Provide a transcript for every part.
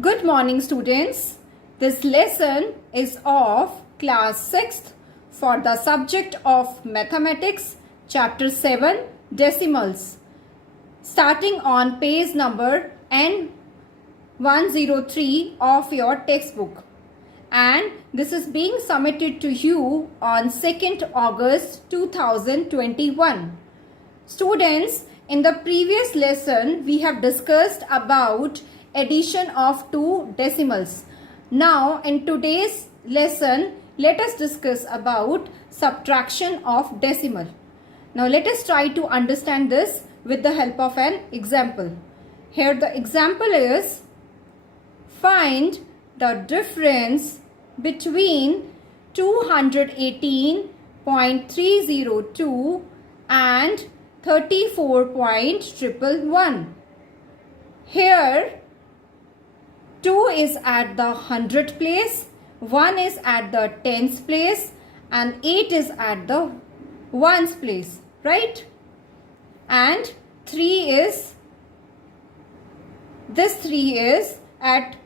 Good morning, students. This lesson is of class 6th for the subject of mathematics, chapter 7, decimals, starting on page number N103 of your textbook. And this is being submitted to you on 2nd August 2021. Students, in the previous lesson, we have discussed about addition of two decimals. Now, in today's lesson, let us discuss about subtraction of decimal. Now, let us try to understand this with the help of an example. Here the example is, find the difference between 218.302 and 34.111. Here 2 is at the 100th place, 1 is at the 10th place, and 8 is at the 1's place, right? And 3 is at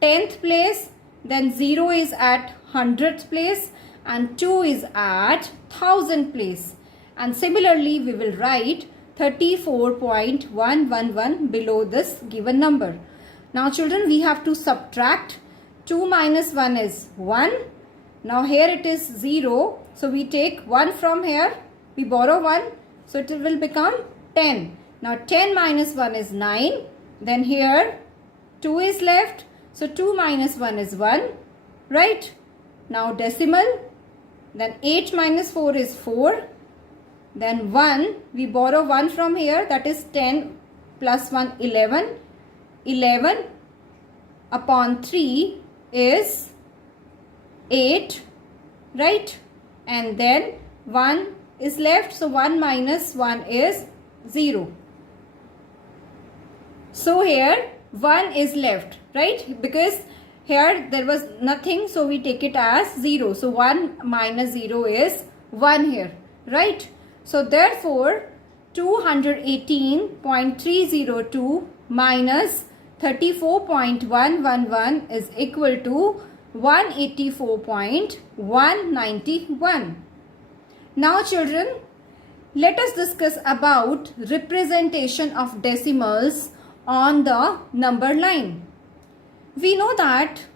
10th place, then 0 is at 100th place, and 2 is at 1000th place. And similarly, we will write 34.111 below this given number. Now children, we have to subtract. 2 minus 1 is 1. Now here it is 0. So we take 1 from here. We borrow 1. So it will become 10. Now 10 minus 1 is 9. Then here 2 is left. So 2 minus 1 is 1. Right? Now decimal. Then 8 minus 4 is 4. Then 1. We borrow 1 from here. That is 10 plus 1, 11. 11 upon 3 is 8, right? And then 1 is left, so 1 minus 1 is 0. So here 1 is left, right? Because here there was nothing, so we take it as 0. So 1 minus 0 is 1 here, right? So therefore 218.302 minus 34.111 is equal to 184.191. Now children, let us discuss about representation of decimals on the number line. We know that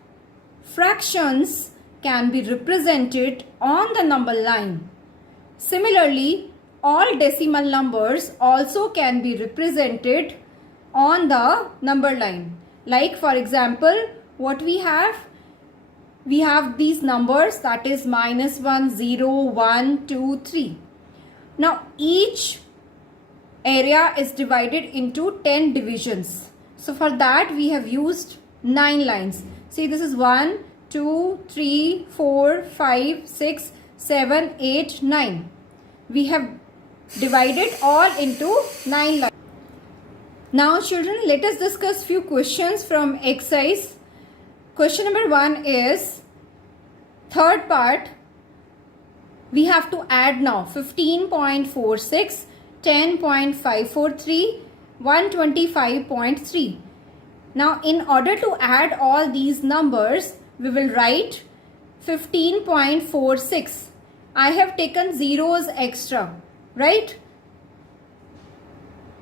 fractions can be represented on the number line. Similarly, all decimal numbers also can be represented on the number line. Like for example, what we have these numbers, that is minus 1, 0, 1, 2, 3. Now each area is divided into 10 divisions. So for that we have used 9 lines. See, this is 1, 2, 3, 4, 5, 6, 7, 8, 9. We have divided all into 9 lines. Now children, let us discuss few questions from exercise. Question number 1 is, third part, we have to add now 15.46, 10.543, 125.3. Now in order to add all these numbers, we will write 15.46. I have taken zeros extra, right?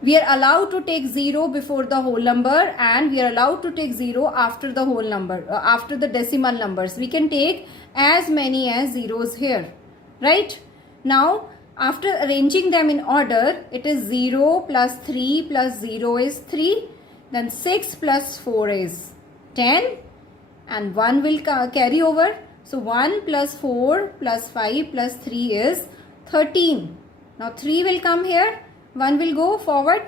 We are allowed to take 0 before the whole number, and we are allowed to take 0 after the whole number, after the decimal numbers. We can take as many as zeros here, right? Now, after arranging them in order, it is 0 plus 3 plus 0 is 3. Then 6 plus 4 is 10. And 1 will carry over. So 1 plus 4 plus 5 plus 3 is 13. Now 3 will come here. 1 will go forward.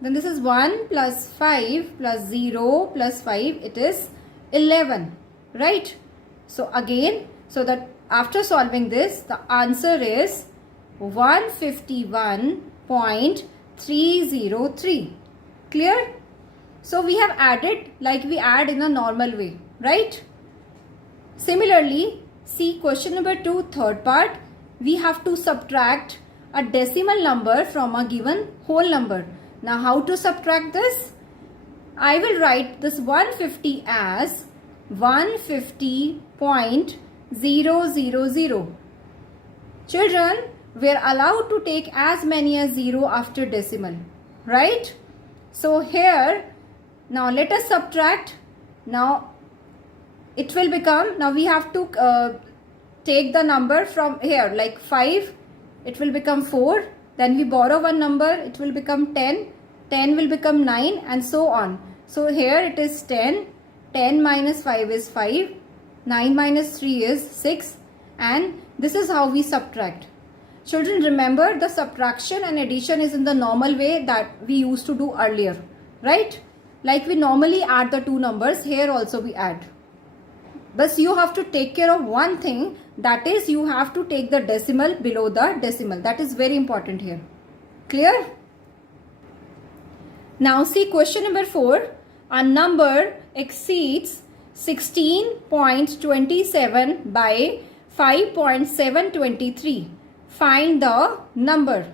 Then this is 1 plus 5 plus 0 plus 5. It is 11. Right? So again, so that after solving this, the answer is 151.303. Clear? So we have added like we add in a normal way. Right? Similarly, see question number 2, third part. We have to subtract a decimal number from a given whole number. Now how to subtract this? I will write this 150 as 150.000. Children, we are allowed to take as many as 0 after decimal, right? So here, now let us subtract. Now it will become, now we have to take the number from here, like 5, it will become 4. Then we borrow one number, it will become 10. 10 will become 9 and so on. So here it is 10. 10 minus 5 is 5. 9 minus 3 is 6. And this is how we subtract. Children, remember the subtraction and addition is in the normal way that we used to do earlier, right? Like we normally add the two numbers, here also we add. But you have to take care of one thing, that is you have to take the decimal below the decimal. That is very important here. Clear? Now see question number 4. A number exceeds 16.27 by 5.723. Find the number.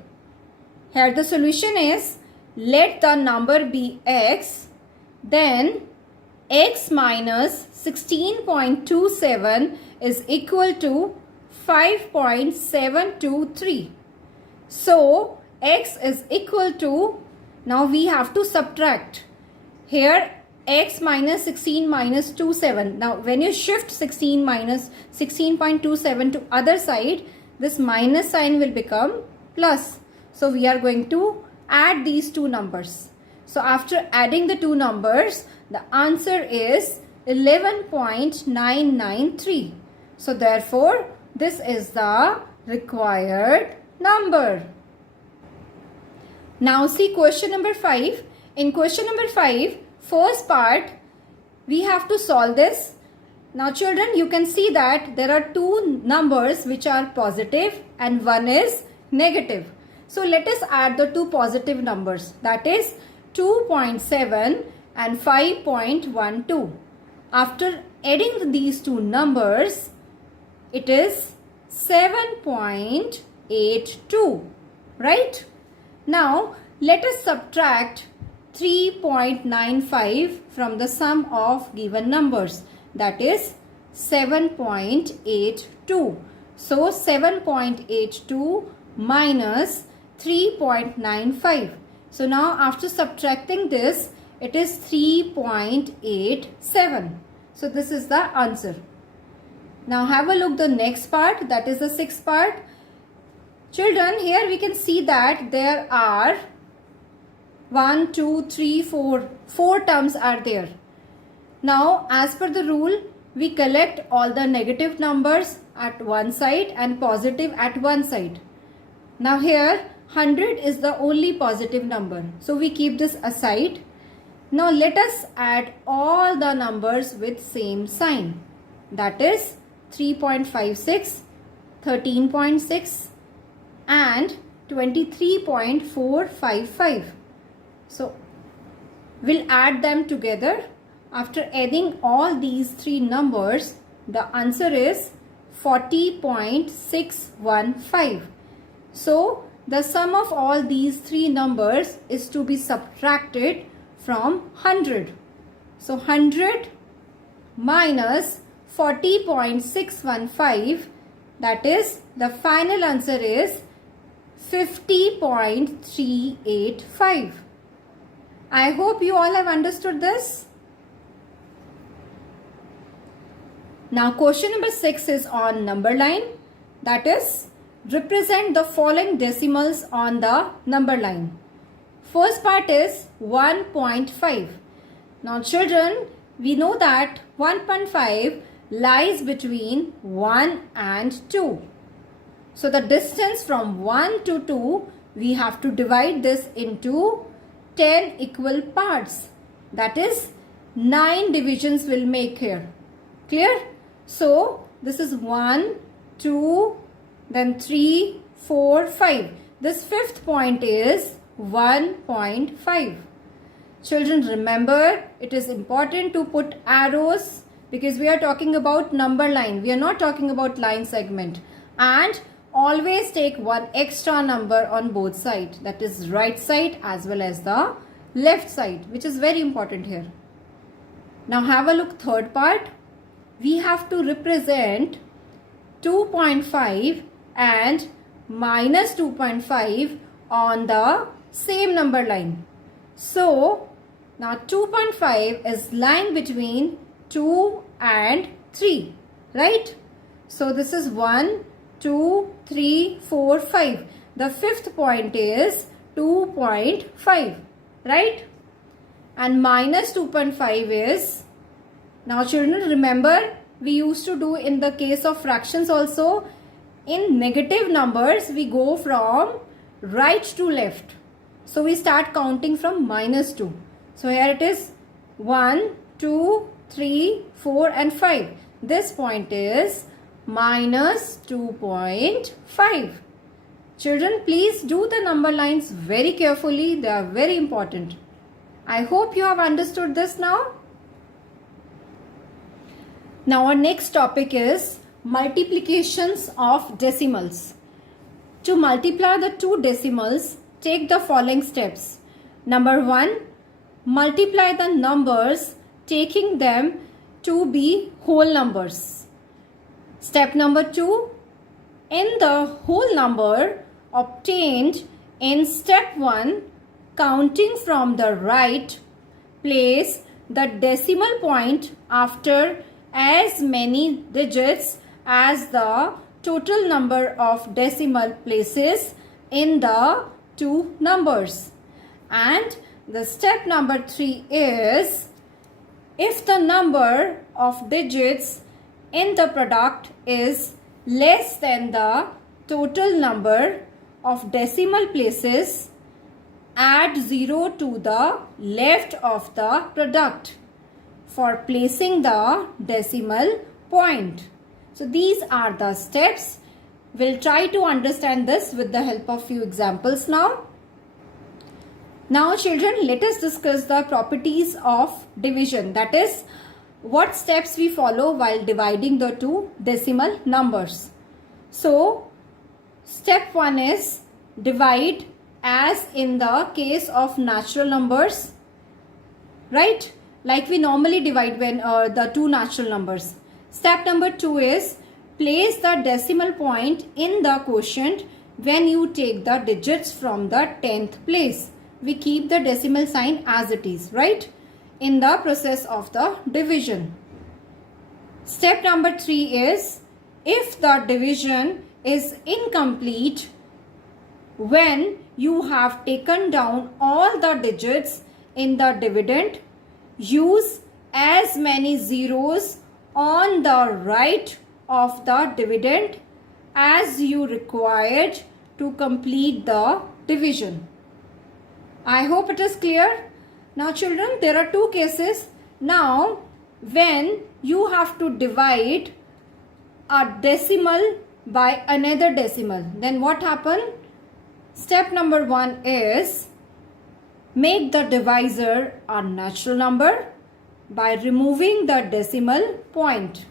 Here the solution is, let the number be x, then x minus 16.27 is equal to 5.723. So x is equal to, now we have to subtract. Here x minus 16 minus 27. Now when you shift 16 minus 16.27 to other side, this minus sign will become plus. So we are going to add these two numbers. So after adding the two numbers, the answer is 11.993. So therefore, this is the required number. Now see question number 5. In question number 5, first part, we have to solve this. Now children, you can see that there are two numbers which are positive and one is negative. So let us add the two positive numbers, that is 2.7 and 5.12. After adding these two numbers, it is 7.82, right? Now let us subtract 3.95 from the sum of given numbers, that is 7.82. So 7.82 minus 3.95. So now after subtracting this, it is 3.87. So this is the answer. Now have a look the next part, that is the sixth part. Children, here we can see that there are 1, 2, 3, 4. 4 terms are there. Now as per the rule, we collect all the negative numbers at one side and positive at one side. Now here 100 is the only positive number. So we keep this aside. Now let us add all the numbers with same sign. That is 3.56, 13.6 and 23.455. So we'll add them together. After adding all these three numbers, the answer is 40.615. So the sum of all these three numbers is to be subtracted from 100. So 100 minus 40.615, that is the final answer is 50.385. I hope you all have understood this. Now question number 6 is on number line, that is represent the following decimals on the number line. First part is 1.5. Now children, we know that 1.5 lies between 1 and 2. So the distance from 1 to 2, we have to divide this into 10 equal parts. That is 9 divisions will make here. Clear? So this is 1, 2, then 3, 4, 5. This fifth point is 1.5. Children, remember, it is important to put arrows because we are talking about number line. We are not talking about line segment. And always take one extra number on both sides. That is right side as well as the left side, which is very important here. Now have a look, third part. We have to represent 2.5 and minus 2.5 on the same number line. So now 2.5 is lying between 2 and 3, right? So this is 1, 2, 3, 4, 5. The fifth point is 2.5, right? And minus 2.5 is, now children, remember we used to do in the case of fractions also, in negative numbers we go from right to left. So we start counting from minus 2. So here it is 1, 2, 3, 4 and 5. This point is minus 2.5. Children, please do the number lines very carefully. They are very important. I hope you have understood this now. Now our next topic is multiplications of decimals. To multiply the two decimals, take the following steps. Number 1, multiply the numbers taking them to be whole numbers. Step number 2, in the whole number obtained in step 1, counting from the right, place the decimal point after as many digits as the total number of decimal places in the two numbers. And the step number 3 is, if the number of digits in the product is less than the total number of decimal places, add 0 to the left of the product for placing the decimal point. So these are the steps. We'll try to understand this with the help of few examples now. Now children, let us discuss the properties of division. That is, what steps we follow while dividing the two decimal numbers. So step 1 is divide as in the case of natural numbers, right? Like we normally divide when the two natural numbers. Step number 2 is place the decimal point in the quotient when you take the digits from the 10th place. We keep the decimal sign as it is, right? In the process of the division. Step number 3 is, if the division is incomplete when you have taken down all the digits in the dividend, use as many zeros on the right of the dividend as you required to complete the division. I hope it is clear. Now children, there are two cases. Now when you have to divide a decimal by another decimal, then what happens? Step number 1 is make the divisor a natural number by removing the decimal point.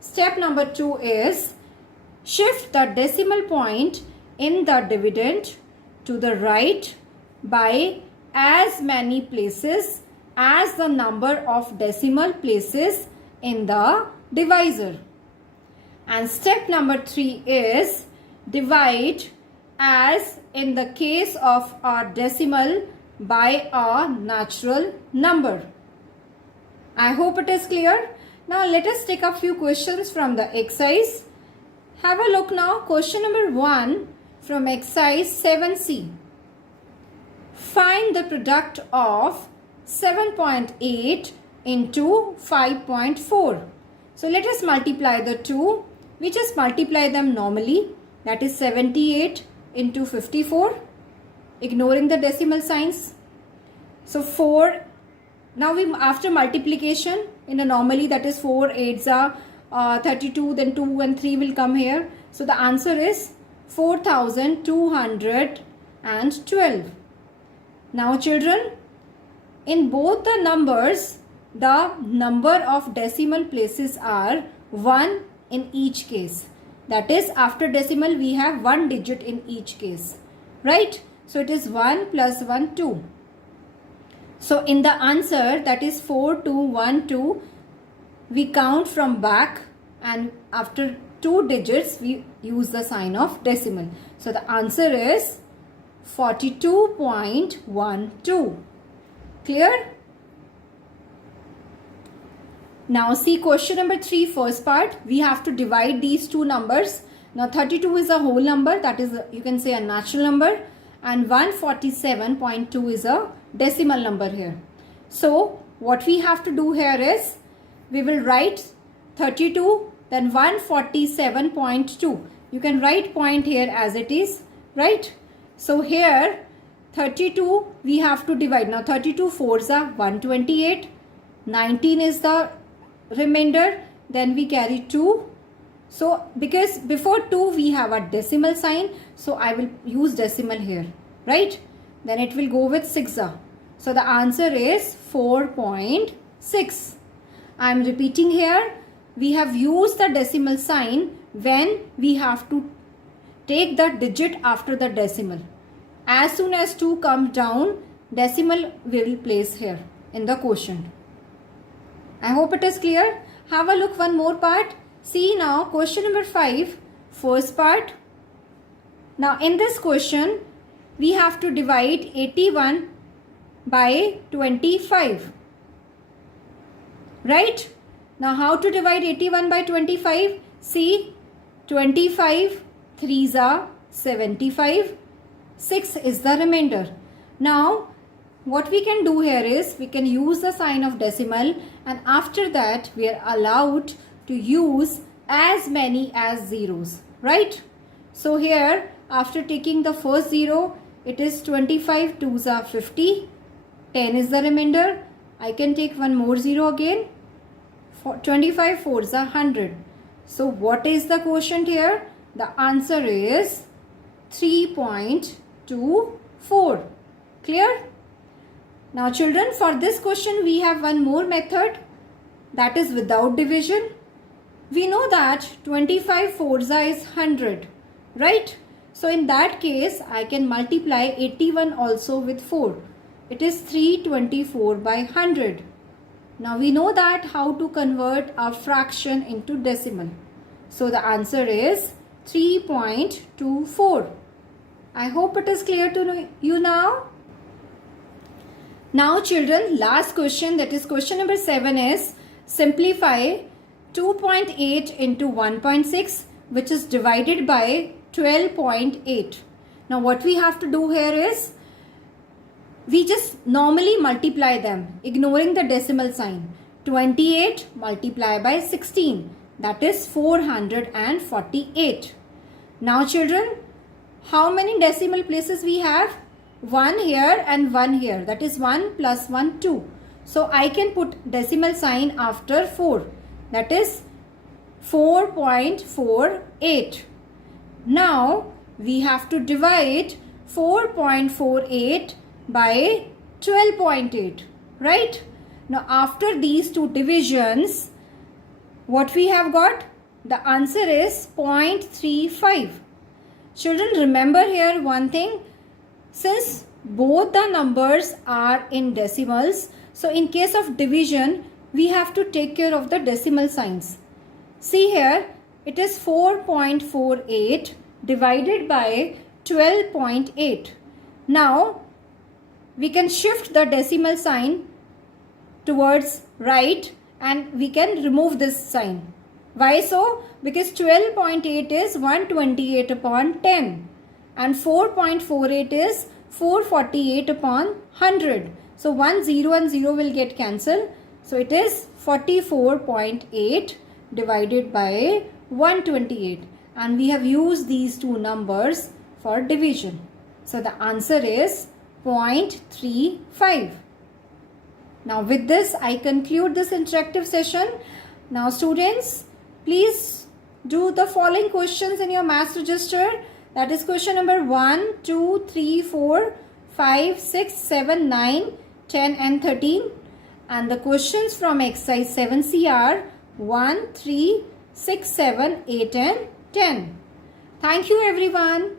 Step number 2 is shift the decimal point in the dividend to the right by as many places as the number of decimal places in the divisor. And step number 3 is divide as in the case of a decimal by a natural number. I hope it is clear. Now let us take a few questions from the exercise. Have a look now. Question number 1 from exercise 7C. Find the product of 7.8 into 5.4. So let us multiply the two. We just multiply them normally. That is 78 into 54. Ignoring the decimal signs. So 4. Now we, after multiplication in a normally, that is 4 8s are 32, then 2 and 3 will come here. So the answer is 4212. Now children, in both the numbers, the number of decimal places are 1 in each case. That is, after decimal we have 1 digit in each case, right? So it is 1 plus 1, 2. So in the answer, that is 4212, we count from back, and after 2 digits we use the sign of decimal. So the answer is 42.12. Clear? Now see question number 3, first part. We have to divide these two numbers. Now 32 is a whole number, that is you can say a natural number, and 147.2 is a decimal number here. So what we have to do here is, we will write 32 then 147.2. You can write point here as it is, right? So here 32 we have to divide. Now 32 fours are 128, 19 is the remainder, then we carry 2. So because before 2 we have a decimal sign, so I will use decimal here, right? Then it will go with 6. So the answer is 4.6. I am repeating here, we have used the decimal sign when we have to take the digit after the decimal. As soon as 2 comes down, decimal we will place here in the quotient. I hope it is clear. Have a look one more part. See now question number 5, first part. Now in this question, we have to divide 81 by 25. Right? Now how to divide 81 by 25? See, 25 3s are 75. 6 is the remainder. Now what we can do here is, we can use the sign of decimal, and after that we are allowed to use as many as zeros, right? So here after taking the first 0, it is 25 2s are 50, 10 is the remainder. I can take one more 0 again, 25 4s are 100. So what is the quotient here? The answer is 3.24. Clear? Now children, for this question we have one more method, that is without division. We know that 25 4s is 100, right? So in that case I can multiply 81 also with 4. It is 324 by 100. Now we know that how to convert a fraction into decimal. So the answer is 3.24. I hope it is clear to you now. Now children, last question, that is question number 7, is simplify 2.8 into 1.6, which is divided by 12.8. Now what we have to do here is, we just normally multiply them, ignoring the decimal sign. 28 multiply by 16, that is 448. Now children, how many decimal places we have? 1 here and 1 here, that is 1 plus 1 2. So I can put decimal sign after 4, that is 4.48. Now we have to divide 4.48 by 12.8, right? Now after these two divisions, what we have got? The answer is 0.35. Children, remember here one thing, since both the numbers are in decimals, so in case of division we have to take care of the decimal signs. See here, it is 4.48 divided by 12.8. Now we can shift the decimal sign towards right and we can remove this sign. Why so? Because 12.8 is 128 upon 10 and 4.48 is 448 upon 100. So 1 0 and 0 will get cancelled. So it is 44.8 divided by 128, and we have used these two numbers for division. So the answer is 0.35. Now with this I conclude this interactive session. Now students, please do the following questions in your maths register. That is question number 1, 2, 3, 4, 5, 6, 7, 9, 10 and 13. And the questions from exercise 7C are 1, 3, 6, 7, 8 and 10. Thank you everyone.